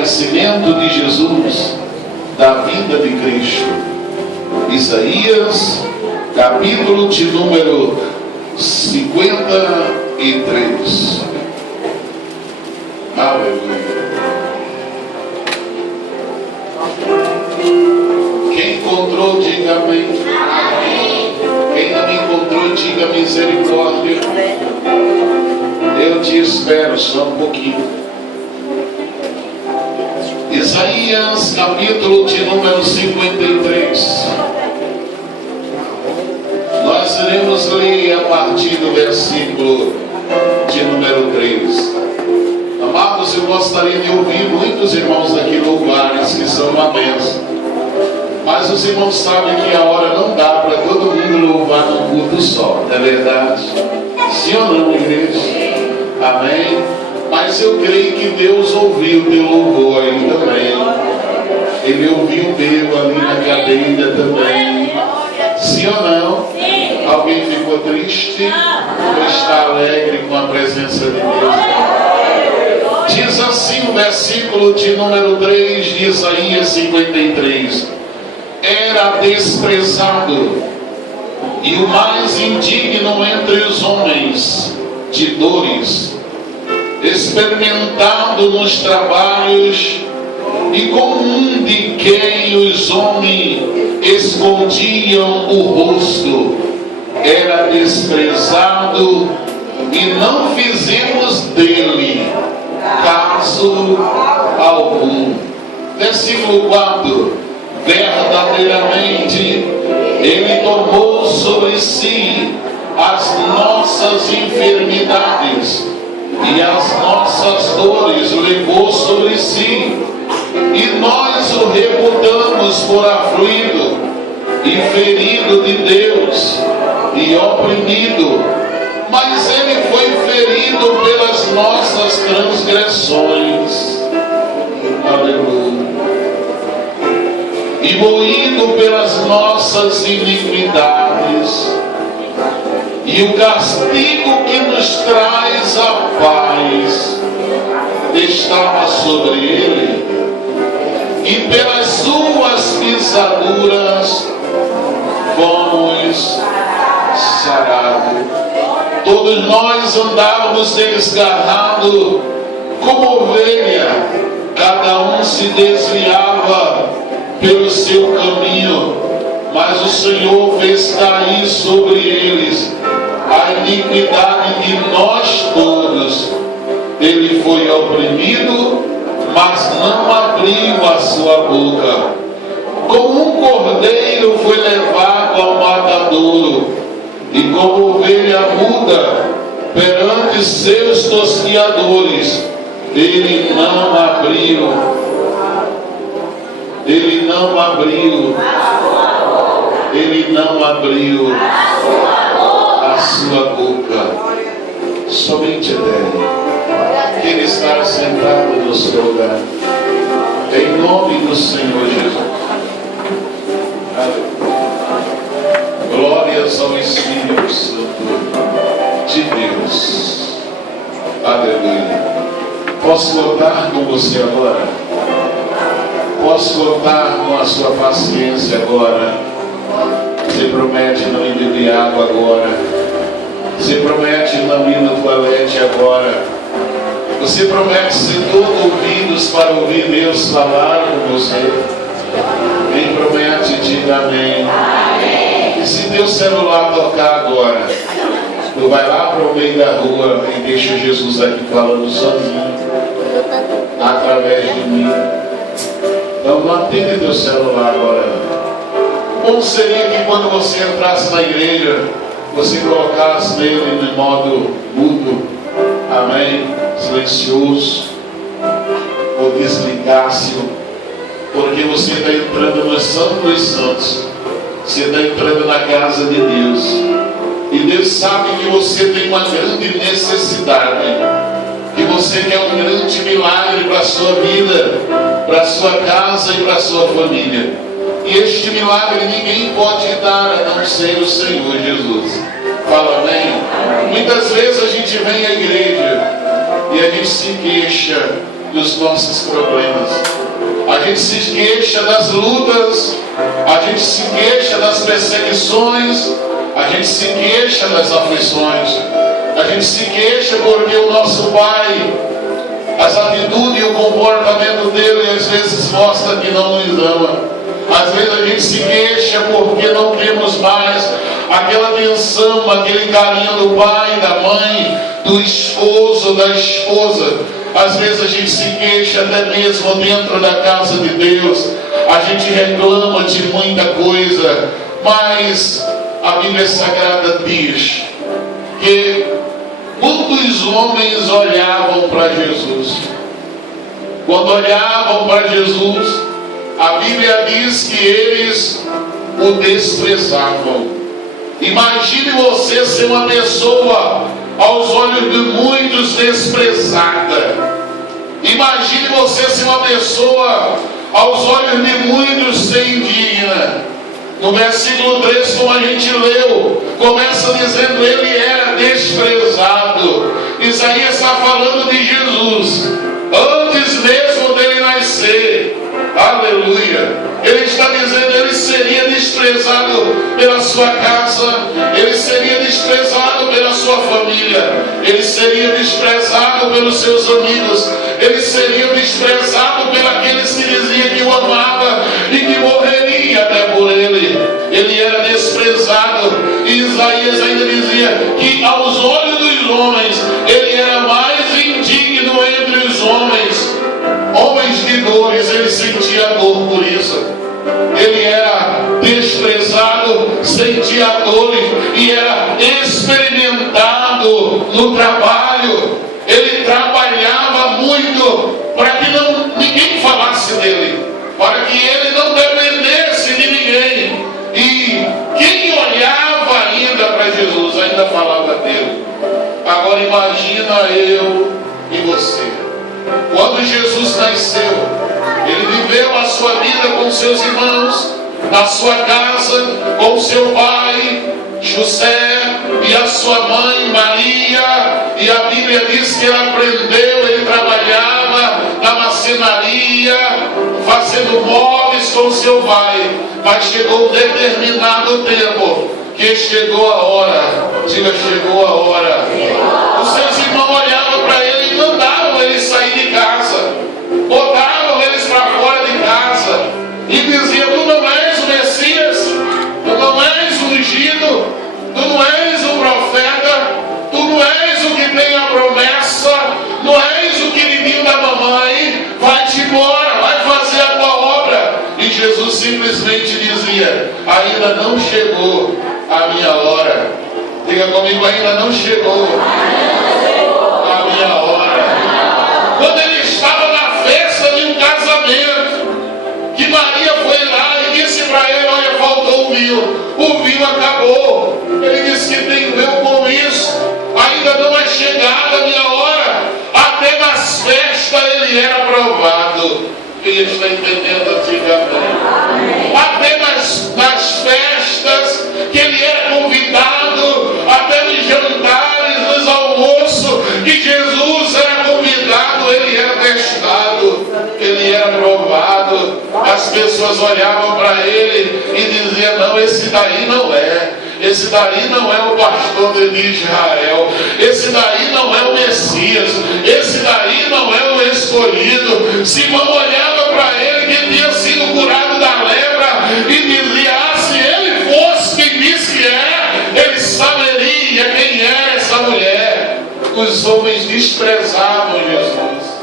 nascimento de Jesus, da vinda de Cristo. Isaías, capítulo de número 53. Aleluia. Quem encontrou, diga amém. Quem não encontrou, diga misericórdia. Eu te espero só um pouquinho. Isaías, capítulo de número 53. Nós iremos ler a partir do versículo de número 3. Amados, eu gostaria de ouvir muitos irmãos aqui louvarem, que são uma bênção. Mas os irmãos sabem que a hora não dá para todo mundo louvar num culto só, não é verdade? Sim ou não, igreja? Amém? Mas eu creio que Deus ouviu o teu louvor aí também. Ele ouviu o meu ali na cadeira também. Sim ou não? Alguém ficou triste? Ou está alegre com a presença de Deus? Diz assim o versículo de número 3 de Isaías 53. Era desprezado e o mais indigno entre os homens, de dores, experimentado nos trabalhos, e como um de quem os homens escondiam o rosto. Era desprezado e não fizemos dele caso algum. Versículo 4. Verdadeiramente ele tomou sobre si as nossas enfermidades e as nossas dores levou sobre si, e nós o reputamos por aflito e ferido de Deus e oprimido, mas ele foi ferido pelas nossas transgressões. Aleluia. E moído pelas nossas iniquidades, e o castigo que nos traz a paz estava sobre ele, e pelas suas pisaduras fomos sarados. Todos nós andávamos desgarrados como ovelha, cada um se desviava pelo seu caminho, mas o Senhor fez cair sobre eles a iniquidade de nós todos. Ele foi oprimido, mas não abriu a sua boca. Como um cordeiro foi levado ao matadouro, e como ovelha muda perante seus tosquiadores, ele não abriu a sua boca. Somente dele. Que ele está sentado no seu lugar. Em nome do Senhor Jesus. Glórias ao Espírito Santo de Deus. Aleluia. Posso contar com você agora? Posso contar com a sua paciência agora? Você promete não ir beber água agora? Você promete não ir no toalete agora? Você promete ser todo ouvidos para ouvir Deus falar com você? Quem promete, diga amém. E se teu celular tocar agora, tu vai lá para o meio da rua e deixa Jesus aqui falando sozinho, através de mim. Então não atende teu celular agora. Bom seria que quando você entrasse na igreja, você colocasse nele no modo mudo, amém, silencioso, ou desligasse-o, porque você está entrando no Santo dos Santos, você está entrando na casa de Deus, e Deus sabe que você tem uma grande necessidade, que você quer um grande milagre para a sua vida, para a sua casa e para a sua família. E este milagre ninguém pode dar a não ser o Senhor Jesus. Fala amém? Muitas vezes a gente vem à igreja e a gente se queixa dos nossos problemas. A gente se queixa das lutas, a gente se queixa das perseguições, a gente se queixa das aflições, a gente se queixa porque o nosso Pai, as atitudes e o comportamento dele às vezes mostra que não nos ama. Às vezes a gente se queixa porque não temos mais aquela atenção, aquele carinho do pai, da mãe, do esposo, da esposa. Às vezes a gente se queixa até mesmo dentro da casa de Deus. A gente reclama de muita coisa, mas a Bíblia Sagrada diz que muitos homens olhavam para Jesus. Quando olhavam para Jesus, a Bíblia diz que eles o desprezavam. Imagine você ser uma pessoa aos olhos de muitos desprezada. Imagine você ser uma pessoa aos olhos de muitos ser indigna. No versículo 3, como a gente leu, começa dizendo: ele era desprezado. Isaías está falando de Jesus antes mesmo dele nascer. Aleluia. Ele está dizendo: ele seria desprezado pela sua casa, ele seria desprezado pela sua família, ele seria desprezado pelos seus amigos, ele seria desprezado pelos que diziam que o amava e que morreria até por ele. Ele era desprezado. E Isaías ainda dizia que aos olhos dos homens ele era mais indigno entre os homens. Homens de dores, ele sentia dor por isso. Ele era desprezado, sentia dores e era experimentado no trabalho. Ele trabalhava muito para que ninguém falasse dele, para que ele não dependesse de ninguém. E quem olhava ainda para Jesus ainda falava dele. Agora imagina eu e você. Quando Jesus nasceu, ele viveu a sua vida com seus irmãos, na sua casa, com seu pai, José, e a sua mãe, Maria. E a Bíblia diz que ele aprendeu, ele trabalhava na marcenaria, fazendo móveis com seu pai. Mas chegou um determinado tempo, que chegou a hora. Diga: chegou a hora. Os seus irmãos olhavam para ele e mandavam ele sair de casa, botavam eles para fora de casa e diziam: tu não és o Messias, tu não és o ungido, tu não és o profeta, tu não és o que tem a promessa, não és o queridinho da mamãe, vai-te embora, vai fazer a tua obra. E Jesus simplesmente dizia: ainda não chegou a minha hora. Diga comigo: ainda não chegou a minha hora. Quando ele estava na festa de um casamento, que Maria foi lá e disse para ele: olha, faltou o vinho acabou. Ele disse: que tenho eu com isso? Ainda não é chegada a minha hora. Até nas festas ele era provado. Quem está entendendo, diga amém. Até nas festas que ele era convidado, até nos jantares, nos almoços que Jesus era convidado, ele era testado, ele era provado. As pessoas olhavam para ele e diziam: não, esse daí não é. Esse daí não é o pastor de Israel. Esse daí não é o Messias. Esse daí não é o escolhido. Simão olhava para ele, que tinha sido curado da lepra, e dizia: ah, se ele fosse quem diz que é, ele saberia quem é essa mulher. Os homens desprezavam Jesus.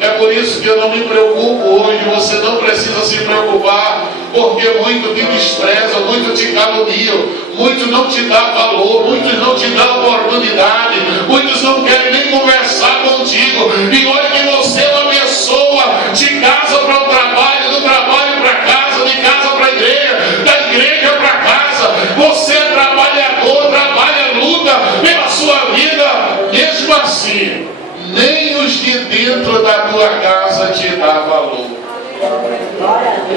É por isso que eu não me preocupo hoje. Você não precisa se preocupar, porque muito te desprezam, muito te caluniam, muito não te dá valor, muitos não te dão oportunidade, muitos não querem nem conversar contigo. E olha que você é uma pessoa de casa para o trabalho, do trabalho para casa, de casa para a igreja, da igreja para casa. Você é trabalhador, trabalha, luta pela sua vida. Mesmo assim, nem os de dentro da tua casa te dá valor.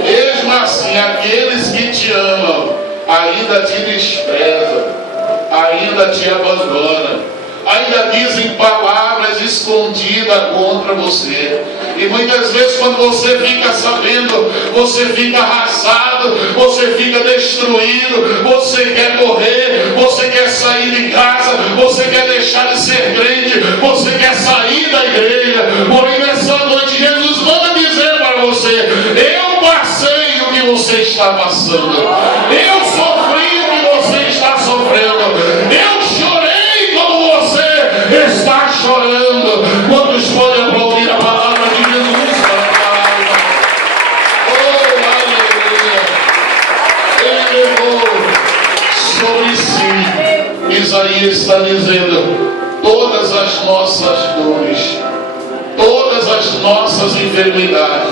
Mesmo assim, aqueles que te amam ainda te desprezam, ainda te abandonam, ainda dizem palavras escondidas contra você. E muitas vezes quando você fica sabendo, você fica arrasado, você fica destruído, você quer correr, você quer sair de casa, você quer deixar de ser crente, você quer sair da igreja. Porém nessa noite Jesus manda dizer para você: eu passei o que você está passando, eu sofri o que você está sofrendo, eu chorei como você está chorando. Quantos podem aplaudir a palavra de Jesus para a alma? Oh, aleluia! Ele levou sobre si, Isaías está dizendo, todas as nossas dores, todas as nossas enfermidades.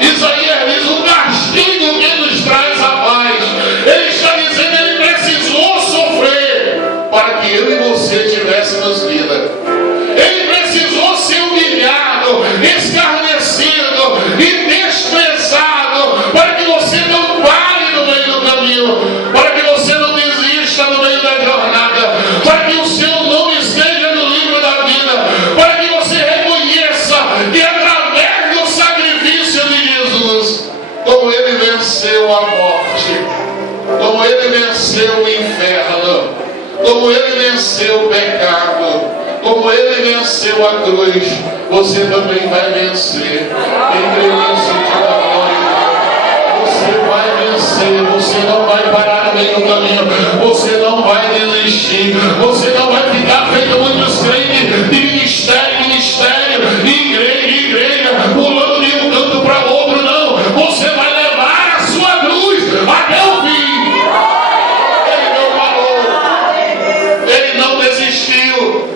Isaías diz: o castigo que nos traz a paz. Ele está dizendo, ele precisou sofrer para que eu e você tivéssemos vida. Ele precisou ser humilhado, escarnecido e desprezado para que você não pare no meio do caminho, para que você não desista no meio da jornada, para que o seu nome esteja no livro da vida, para que você reconheça que através do sacrifício de Jesus, como ele venceu a morte, como ele venceu o inferno, como ele venceu o pecado, como ele venceu a cruz, você também vai vencer. Quem crê nisso, diga glória. Você vai vencer, você não vai parar no meio do caminho, você não vai desistir, você não vai ficar feito muitos crentes de ministério em ministério, de igreja em igreja, pulando de um canto para outro. Não, você vai levar a sua cruz até o fim. Ele não parou, ele não desistiu.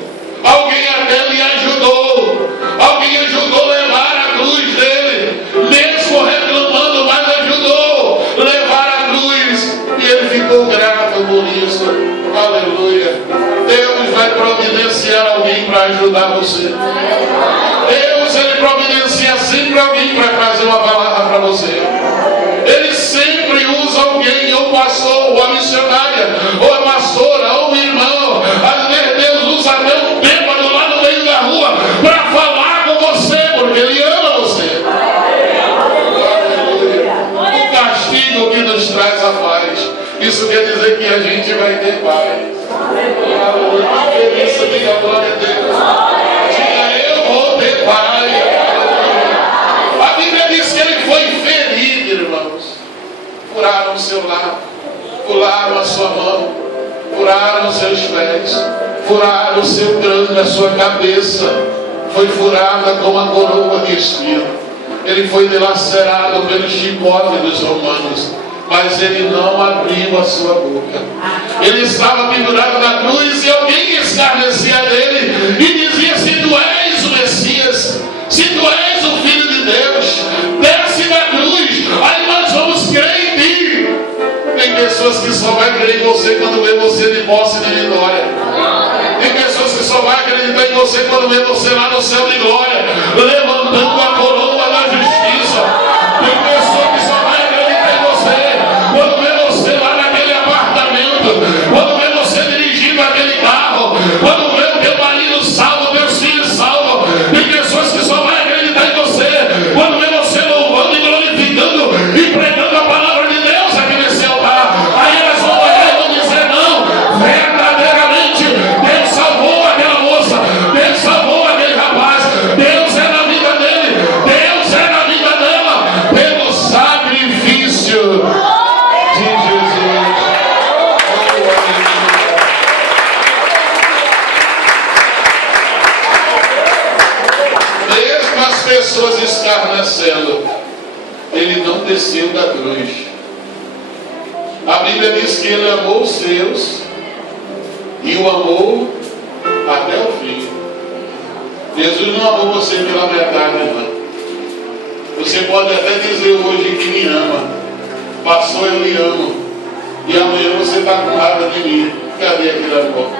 Alguém até lhe ajudou, alguém ajudou a levar a cruz dele, mesmo reclamando, mas ajudou a levar a cruz, e ele ficou grato por isso. Aleluia. Deus vai providenciar alguém para ajudar você. Deus, ele providencia sempre alguém para trazer uma palavra para você. Ele sempre usa alguém, ou pastor, ou a missionária, ou a pastora, ou o irmão. Às vezes Deus usa até um bêbado lá no meio da rua para falar com você, porque ele ama você. Aleluia. O castigo que nos traz a paz. Isso quer dizer que a gente vai ter paz. Aleluia. Isso, diga glória a Deus. Diga, eu vou ter paz. A Bíblia diz que ele foi ferido, irmãos. Furaram o seu lado, furaram a sua mão, furaram os seus pés, furaram o seu crânio, a sua cabeça foi furada com uma coroa de espinho. Ele foi dilacerado pelo chicote dos romanos, mas ele não abriu a sua boca. Ele estava pendurado na cruz e alguém escarnecia dele e dizia: se tu és o Messias, se tu és o Filho de Deus, desce da cruz, aí nós vamos crer em ti. Tem pessoas que só vão crer em você quando vê você de posse de vitória. Tem pessoas que só vão acreditar em você quando vê você lá no céu de glória, levantando a coroa da justiça. Tem pessoas que só vão acreditar em você quando vê você lá naquele apartamento, quando vê você dirigindo aquele carro, quando vê o teu marido salvo, teus filhos salvos. Tem pessoas que só vão acreditar em você quando vê você louvando e glorificando e pregando a palavra de Deus aqui nesse altar. Aí elas vão olhar e vão dizer: não, verdadeiramente Deus salvou aquela moça, Deus salvou aquele rapaz, Deus é na vida dele, Deus é na vida dela, pelo sacrifício de Jesus. Mesmo as pessoas escarnecendo, ele não desceu da cruz. A Bíblia diz que ele amou os seus e o amou até o fim. Jesus não amou você pela metade, não. Você pode até dizer hoje que me ama, passou, eu lhe amo, e amanhã você está com raiva de mim. Cadê aquele amor?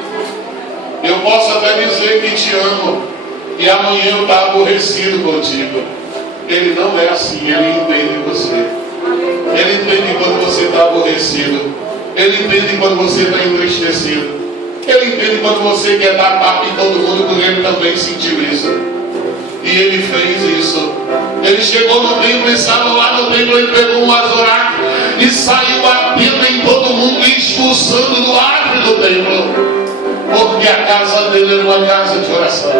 Eu posso até dizer que te amo, e amanhã eu estou aborrecido contigo. Ele não é assim, ele entende você. Ele entende quando você está aborrecido. Ele entende quando você está entristecido. Ele entende quando você quer dar papo em todo mundo, porque ele também sentiu isso. E ele fez isso. Ele chegou no templo, estava lá no templo, ele pegou um azorá e saiu batendo em todo mundo e expulsando do átrio do templo. Porque a casa dele era uma casa de oração.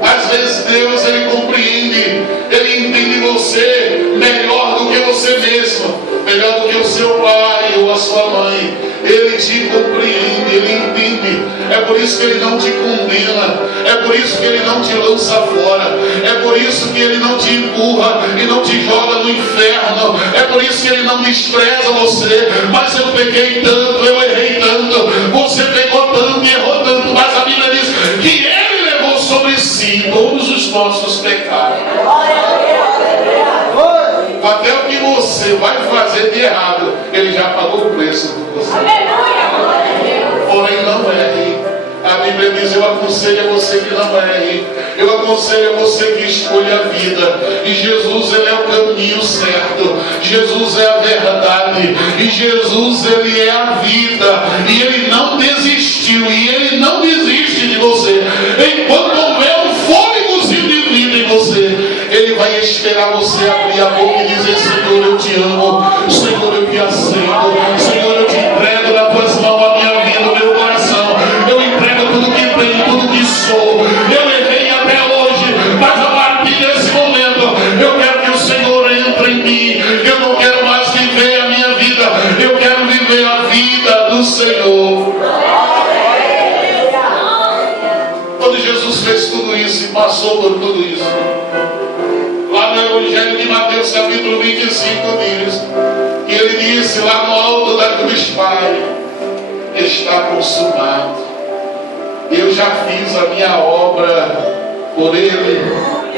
Às vezes Deus, ele compreende, ele entende você melhor do que você mesmo, melhor do que o seu pai ou a sua mãe. Ele te compreende, ele entende. É por isso que ele não te condena, é por isso que ele não te lança fora, é por isso que ele não te empurra e não te joga no inferno, é por isso que ele não despreza você. Mas eu peguei tanto, eu errei tanto, você pegou tanto e errou tanto, mas a Bíblia diz que ele levou sobre si todos os nossos pecados. Até o que você vai fazer de errado, ele já pagou o preço por você. Porém, não erre. A Bíblia diz: eu aconselho a você que não erre. Eu aconselho a você que escolha a vida. E Jesus, ele é o caminho certo. Jesus é a verdade. E Jesus, ele é a vida. E ele não desistiu. E ele não desiste de você. Enquanto houver um fôlegozinho de vida em você, ele vai esperar você abrir a boca e dizer: Senhor, eu te amo. Senhor, eu te aceito. Senhor, eu te entrego nas tuas mãos a minha vida, o meu coração. Eu entrego tudo que tenho, tudo que sou. Eu errei até hoje, mas a partir desse momento eu quero que o Senhor entre em mim. Eu não quero mais viver a minha vida, eu quero viver a vida do Senhor. Quando Jesus fez tudo isso e passou por tudo isso, lá no Evangelho de Mateus capítulo 25 diz que ele disse lá no alto da cruz: Pai, está consumado. Eu já fiz a minha obra por ele,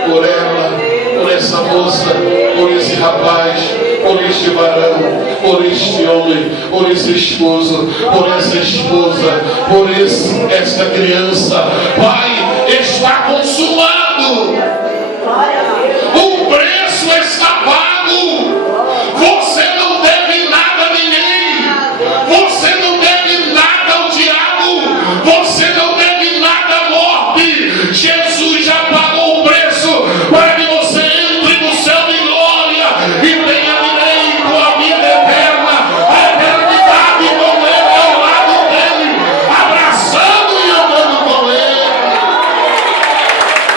por ela, por essa moça, por esse rapaz, por este varão, por este homem, por esse esposo, por essa esposa, por esta criança. Pai, está consumado. O preço está pago. Você não deve nada a ninguém. Você não deve nada ao diabo. Você não deve nada à morte. Jesus já pagou o preço para que você entre no céu de glória e tenha direito à vida eterna, a eternidade com ele, ao lado dele, abraçando e andando com ele.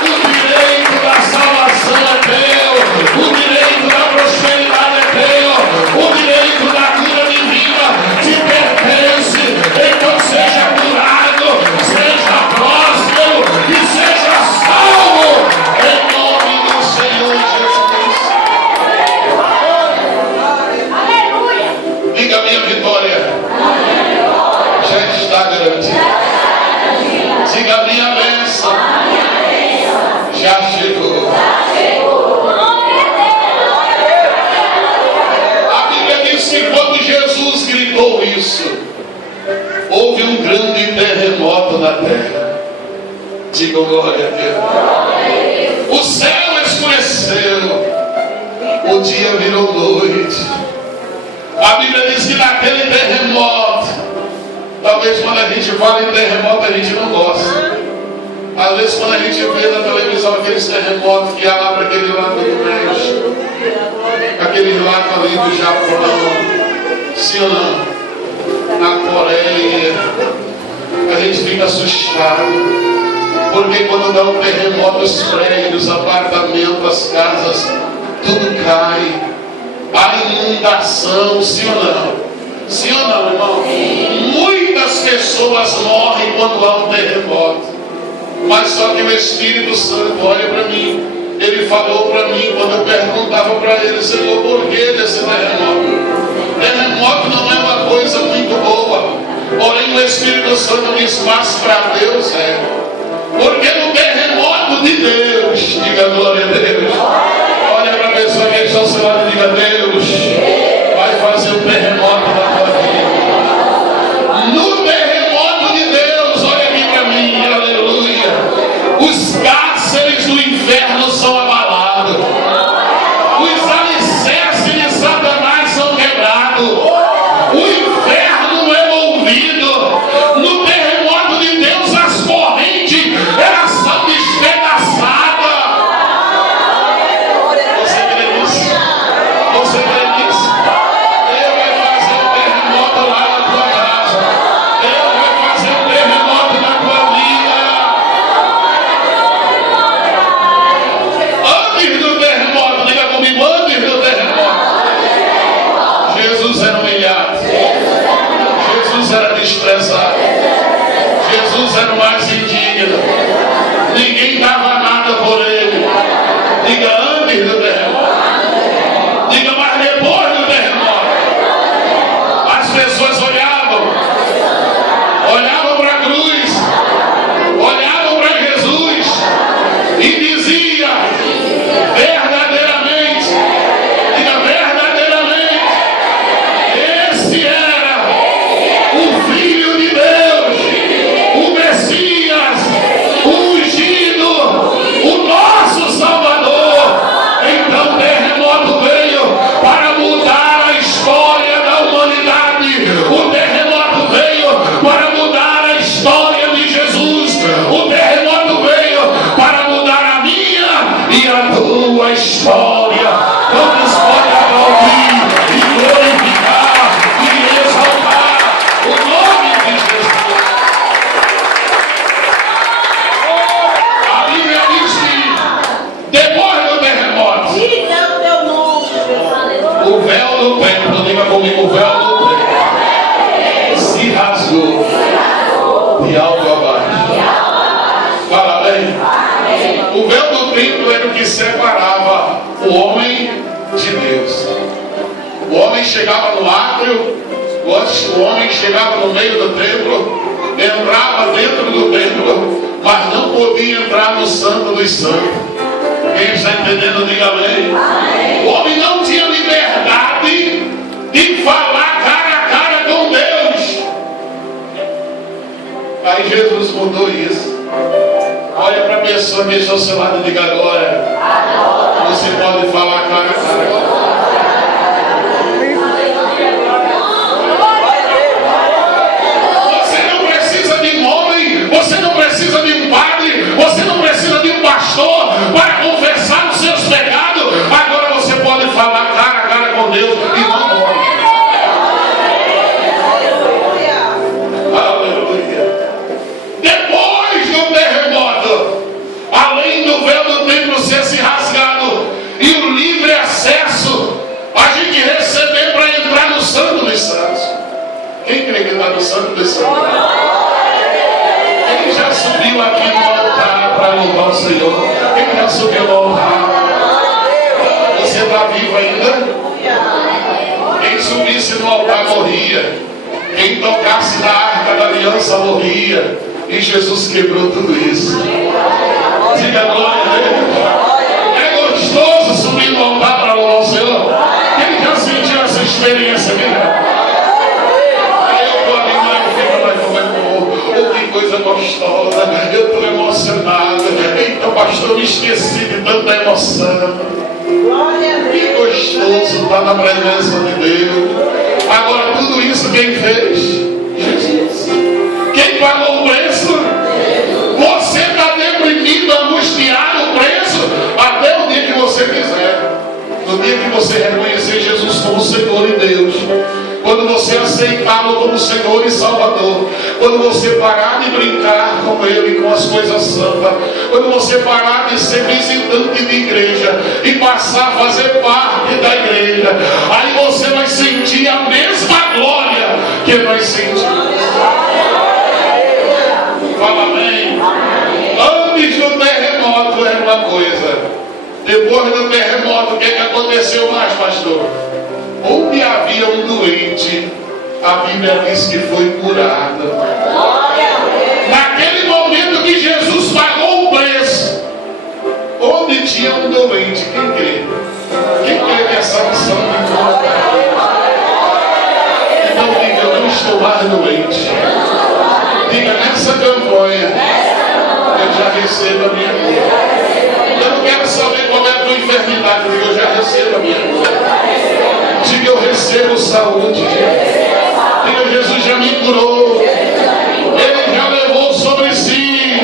O direito da salvação é teu, o direito da prosperidade é teu, o direito da cura divina te pertence. Então seja curado, seja próspero e seja salvo em nome do Senhor Jesus. Aleluia. Diga: minha vitória já está garantida. Diga: minha bênção já chegou. A Bíblia diz que quando Jesus gritou isso, houve um grande terremoto na terra. Diga glória a Deus. O céu escureceu, o dia virou noite. A Bíblia diz que naquele terremoto, talvez quando a gente fala em terremoto a gente não gosta. Às vezes quando a gente vê na televisão aqueles terremotos que há lá para aquele lado do México, aquele lado ali do Japão, sim ou não? Na Coreia, a gente fica assustado, porque quando dá um terremoto, os prédios, apartamentos, as casas, tudo cai. A inundação, sim ou não? Sim ou não, irmão? Muitas pessoas morrem quando há um terremoto. Mas só que o Espírito Santo olha para mim. Ele falou para mim quando eu perguntava para ele: Senhor, por que desse terremoto? Terremoto não é uma coisa muito boa. Porém o Espírito Santo diz: mas para Deus é. Porque no terremoto de Deus, diga glória a Deus. Olha para a pessoa que está ao seu lado e diga: Deus vai fazer um terremoto na tua vida. No terremoto de Deus, olha aqui para mim, aleluia. Os cárceres do inferno são abalados. Os alicerces de Satanás são quebrados. O inferno é movido. No terremoto Jesus era o mais indigno. Ninguém dava nada por ele. Diga antes do terremoto. Diga mais depois do terremoto. As pessoas olhavam para a cruz, olhavam para Jesus e dizia verdadeiramente, diga verdadeiramente, esse era o Filho de Deus, o Messias, o ungido, o nosso Salvador. Então o terremoto veio para mudar a história da humanidade. O terremoto veio para mudar a história de Jesus. O terremoto veio para mudar a minha e a tua história. Todos podem aplaudir e glorificar e exaltar o nome de Jesus. A Bíblia diz que depois do terremoto, o véu do templo, diga comigo, o véu do templo se rasgou de alto a baixo. Fala bem. O véu do templo era o que separava o homem de Deus. O homem chegava no átrio, o homem chegava no meio do templo, entrava dentro do templo, mas não podia entrar no Santo dos Santos. Quem está entendendo, diga amém. O homem não tinha liberdade de falar cara a cara com Deus. Aí Jesus mudou isso. Olha para a pessoa que está ao seu lado e diga agora. Você pode falar cara a cara. Você não precisa de um homem, você não precisa de um padre, você não precisa de um pastor para confessar os seus pecados. Agora você pode falar cara a cara com Deus e não morre. Aleluia. Depois do terremoto, além do véu do templo ser se rasgado e o livre acesso a gente receber para entrar no Santo dos Santos. Quem crê que está no Santo dos Santos? Quem já subiu aqui no altar para louvar o Senhor? Quem já subiu no altar? Você está vivo ainda? Quem subisse no altar morria. Quem tocasse na arca da aliança morria. E Jesus quebrou tudo isso. Diga glória a Deus. É gostoso subir no altar para louvar o Senhor. Quem já sentiu essa experiência, minha? Que coisa gostosa, eu estou emocionado. Então, pastor, me esqueci de tanta emoção. Que gostoso estar na presença de Deus. Agora, tudo isso quem fez? Jesus. Quem pagou o preço? Você está deprimido, angustiado, preso, até o dia que você quiser. No dia que você reconhecer Jesus como Senhor e Deus. Quando você aceitá-lo como Senhor e Salvador, quando você parar de brincar com Ele, com as coisas santas, quando você parar de ser visitante de igreja e passar a fazer parte da igreja, aí você vai sentir a mesma glória que nós sentimos. Fala amém. Antes do terremoto era uma coisa, depois do terremoto, o que aconteceu mais, pastor? Onde havia um doente, a Bíblia diz que foi curado. Naquele momento que Jesus pagou o preço, onde tinha um doente, quem crê? Quem crê que essa missão me conta? Então diga, eu não estou mais doente. Diga, nessa campanha, eu já recebo a minha cura. Eu não quero saber qual é a tua enfermidade, diga, eu já recebo a minha cura. Diga, eu recebo saúde. Diga, Jesus já me curou. Ele já levou sobre si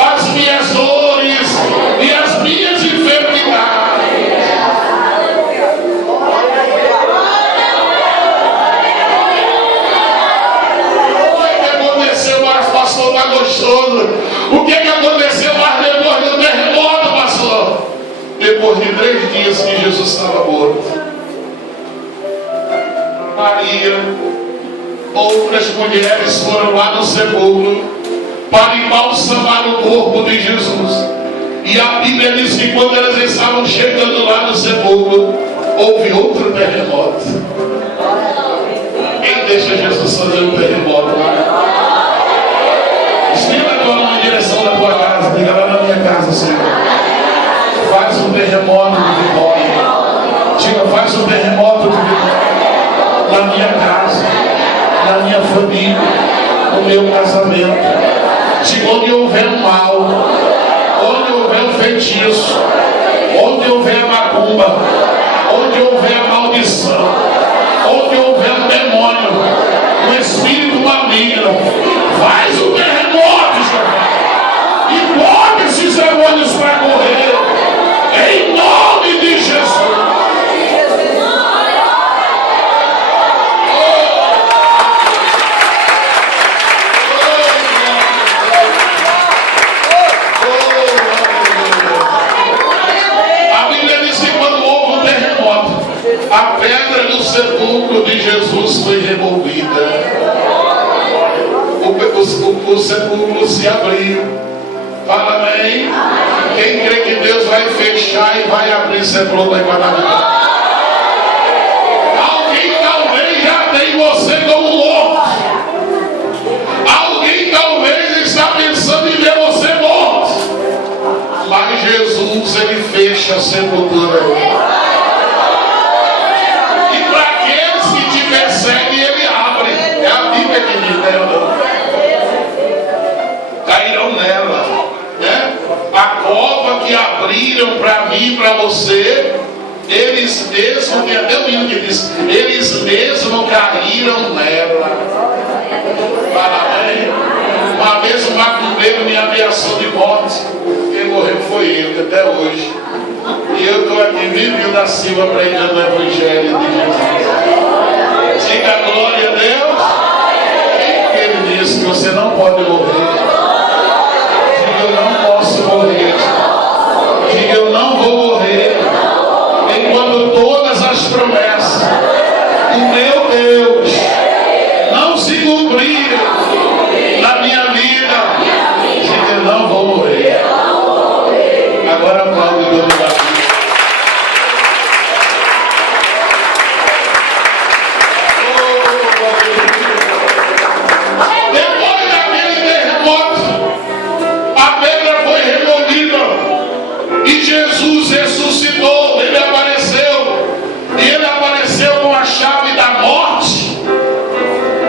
as minhas dores e as minhas enfermidades. O que aconteceu mais, pastor? Está gostoso. O que aconteceu mais depois do terremoto, pastor? Depois de 3 dias que Jesus estava morto, Maria, outras mulheres foram lá no sepulcro para embalsamar o corpo de Jesus. E a Bíblia diz que quando elas estavam chegando lá no sepulcro, houve outro terremoto. Quem deixa Jesus fazer um terremoto? Estenda a tua mão em direção da tua casa. Diga lá na minha casa, Senhor. Faz um terremoto de vitória. Diga, faz um terremoto de vitória. Na minha casa, na minha família, no meu casamento. Diga, onde houver mal, onde houver um feitiço, onde houver macumba, onde houver maldição, onde houver um demônio, um espírito maligno, faz o terremoto, Jeová, e bota esses demônios para correr, em nome de Jesus. A pedra do sepulcro de Jesus foi removida. O sepulcro se abriu. Fala amém. Quem crê que Deus vai fechar e vai abrir sepulcro aí para dar. Alguém talvez já tem você como morto. Alguém talvez está pensando em ver você morto. Mas Jesus, ele fecha a sepultura. Cairão nela, né? A cova que abriram para mim e para você, eles mesmos, tem até o hino que diz, eles mesmos caíram nela. Fala bem. Uma vez um macumbeiro me ameaçou de morte. Quem morreu foi ele até hoje. E eu estou aqui, Viviu da Silva, pregando o Evangelho de Jesus. Diga glória a Deus. Ele disse que você não pode morrer. Diga, eu não posso morrer. Diga, eu não vou morrer enquanto todas as promessas do meu Deus não se cumprirem na minha vida. Diga, eu não vou morrer. Agora aplaude o Deus da vida. Jesus ressuscitou, ele apareceu com a chave da morte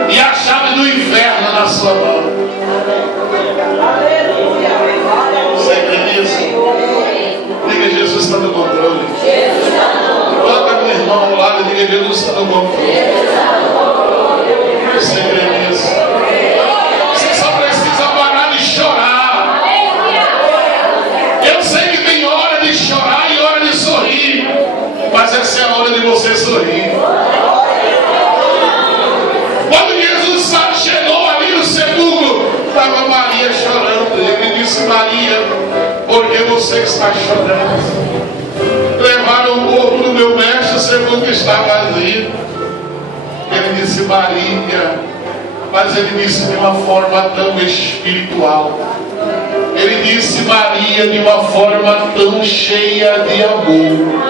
e a chave do inferno na sua mão. Você entende isso? Diga, Jesus está no controle. Toca com o irmão ao lado e diga, Jesus está no controle. Você crê nisso? Você só precisa parar de chorar. Eu sei que tem hora de chorar e hora de sorrir, mas essa é a hora de você sorrir. Quando Jesus chegou ali no sepulcro, estava Maria chorando. Ele disse, Maria, por que você está chorando? Levaram o corpo do meu mestre, o sepulcro está vazio. Ele disse, Maria, mas ele disse de uma forma tão espiritual. Ele disse Maria de uma forma tão cheia de amor.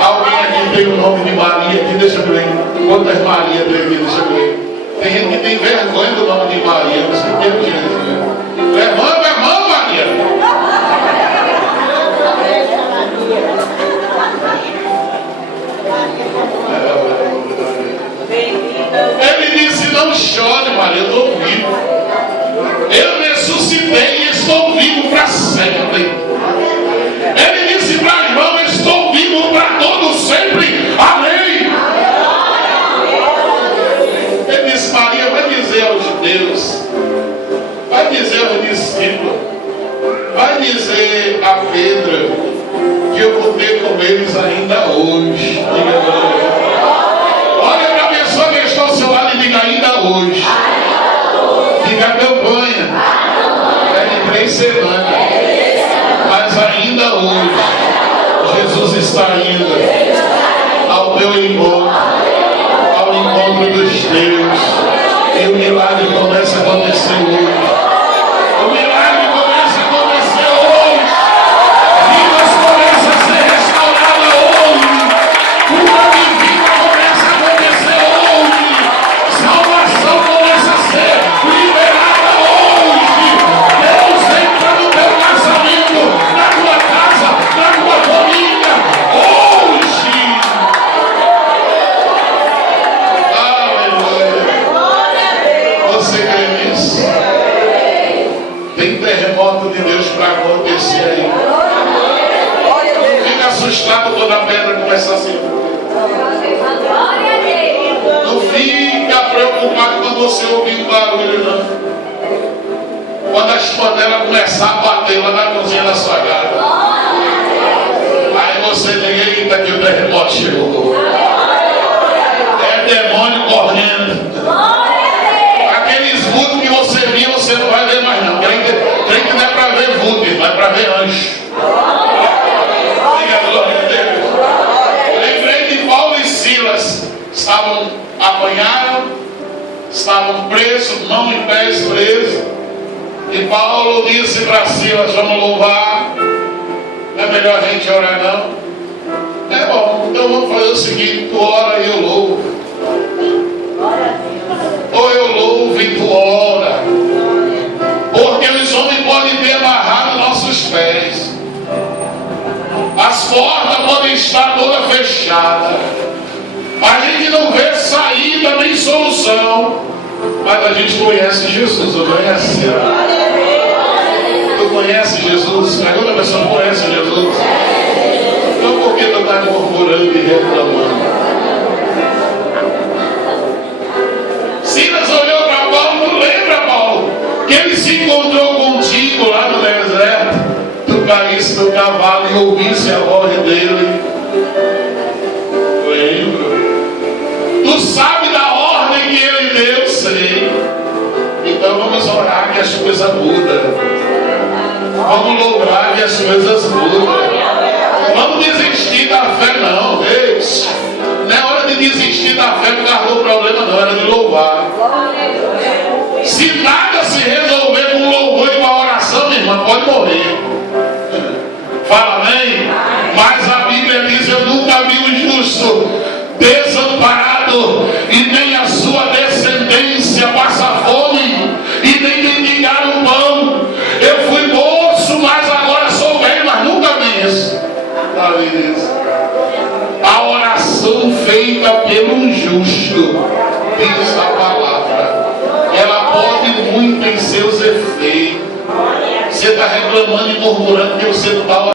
Alguém aqui tem o nome de Maria aqui? Deixa eu ver. Quantas Maria tem aqui? Deixa eu ver. Tem gente que tem vergonha do nome de Maria. Não sei o que é gente. Levanta a mão, Maria. Ele disse, não chore, Maria, eu estou vivo. Eu ressuscitei e estou vivo para sempre. Ele disse para João, estou vivo para todos sempre. Amém. Ele disse, Maria, vai dizer aos judeus, vai dizer aos discípulos, vai dizer a Pedro que eu vou ter com eles ainda hoje. Olha para a pessoa que está ao seu lado e diga ainda hoje. Diga a campanha. É de 3 semanas. Mas ainda hoje, Jesus está indo ao teu encontro, ao encontro dos teus. E o milagre começa a acontecer hoje. assim. Não fica preocupado quando você ouvir um barulho, não. Quando as panelas começar a bater lá na cozinha da sua casa, aí você diz: eita, que o terremoto chegou. É demônio correndo. Aqueles vultos que você viu, você não vai ver mais não. Crente não é para ver vulto, não é para ver anjo. Diga a glória a Deus. Lembrei de Paulo e Silas. Apanharam, estavam presos, mão e pés presos. E Paulo disse para Silas: vamos louvar. Não é melhor a gente orar, não? É bom, então vamos fazer o seguinte: tu ora e eu louvo. Ou eu louvo e tu ora. Porque os homens podem ter amarrado nossos pés. As portas podem estar todas fechadas. A gente não vê saída nem solução. Mas a gente conhece Jesus, não conhece? Tu conhece Jesus? Pergunta a pessoa: não conhece Jesus? Então por que tu está murmurando e reclamando? Silas olhou para Paulo: tu lembra, Paulo, que ele se encontrou contigo lá no deserto? Tu caísse do cavalo e ouvisse a voz dele. Lembro. Tu sabe da ordem que ele deu? Sei. Então vamos orar que as coisas mudam. Vamos louvar que as coisas mudam. Vamos desistir da fé, não. Deus, não é hora de desistir da fé por causa do problema, não. É hora de louvar. Se nada se resolver com louvor e com oração, minha irmã, pode morrer. Fala amém? Mas a Bíblia diz: eu nunca vi o justo desamparado, e nem a sua descendência passa fome, e nem mendigar o pão. Eu fui moço, mas agora sou velho, mas nunca vi isso. A oração feita pelo justo, diz a palavra, ela pode muito em seus efeitos. Você está reclamando e murmurando que você não está orando.